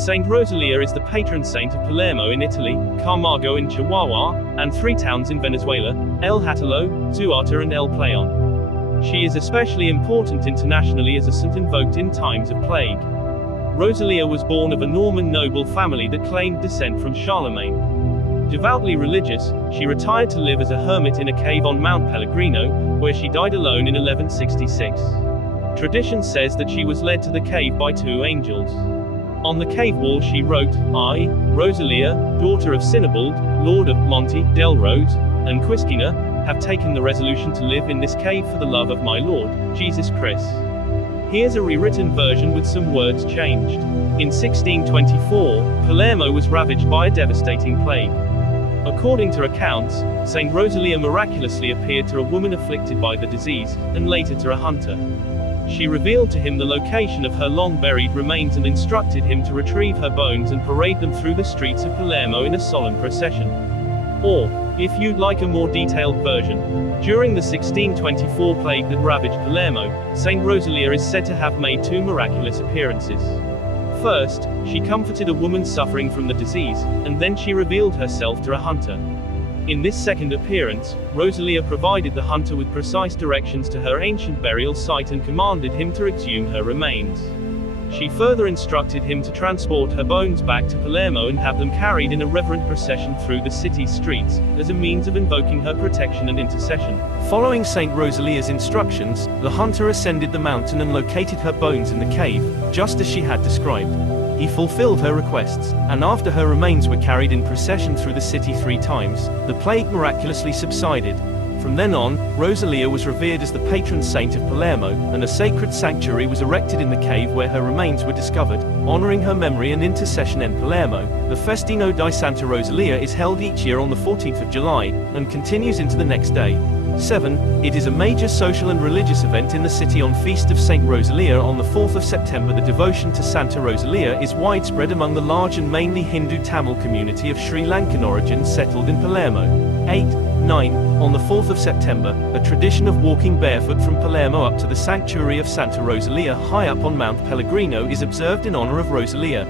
Saint Rosalia is the patron saint of Palermo in Italy, Camargo in Chihuahua, and 3 towns in Venezuela, El Hatillo, Zuata and El Playón. She is especially important internationally as a saint invoked in times of plague. Rosalia was born of a Norman noble family that claimed descent from Charlemagne. Devoutly religious, she retired to live as a hermit in a cave on Mount Pellegrino, where she died alone in 1166. Tradition says that she was led to the cave by 2 angels. On the cave wall she wrote, "I, Rosalia, daughter of Sinibald, lord of Monte, Del Rose, and Quisquina, have taken the resolution to live in this cave for the love of my Lord, Jesus Christ." Here's a rewritten version with some words changed. In 1624, Palermo was ravaged by a devastating plague. According to accounts, Saint Rosalia miraculously appeared to a woman afflicted by the disease, and later to a hunter. She revealed to him the location of her long-buried remains and instructed him to retrieve her bones and parade them through the streets of Palermo in a solemn procession. Or, if you'd like a more detailed version, during the 1624 plague that ravaged Palermo, Saint Rosalia is said to have made 2 miraculous appearances. First, she comforted a woman suffering from the disease, and then she revealed herself to a hunter. In this second appearance, Rosalia provided the hunter with precise directions to her ancient burial site and commanded him to exhume her remains. She further instructed him to transport her bones back to Palermo and have them carried in a reverent procession through the city's streets, as a means of invoking her protection and intercession. Following Saint Rosalia's instructions, the hunter ascended the mountain and located her bones in the cave, just as she had described. He fulfilled her requests, and after her remains were carried in procession through the city 3 times, the plague miraculously subsided. From then on, Rosalia was revered as the patron saint of Palermo, and a sacred sanctuary was erected in the cave where her remains were discovered, honoring her memory and intercession in Palermo. The Festino di Santa Rosalia is held each year on the 14th of July, and continues into the next day. 7. It is a major social and religious event in the city on Feast of Saint Rosalia on the 4th of September. The devotion to Santa Rosalia is widespread among the large and mainly Hindu Tamil community of Sri Lankan origin settled in Palermo. 8. 9. On the 4th of September, a tradition of walking barefoot from Palermo up to the sanctuary of Santa Rosalia high up on Mount Pellegrino is observed in honor of Rosalia.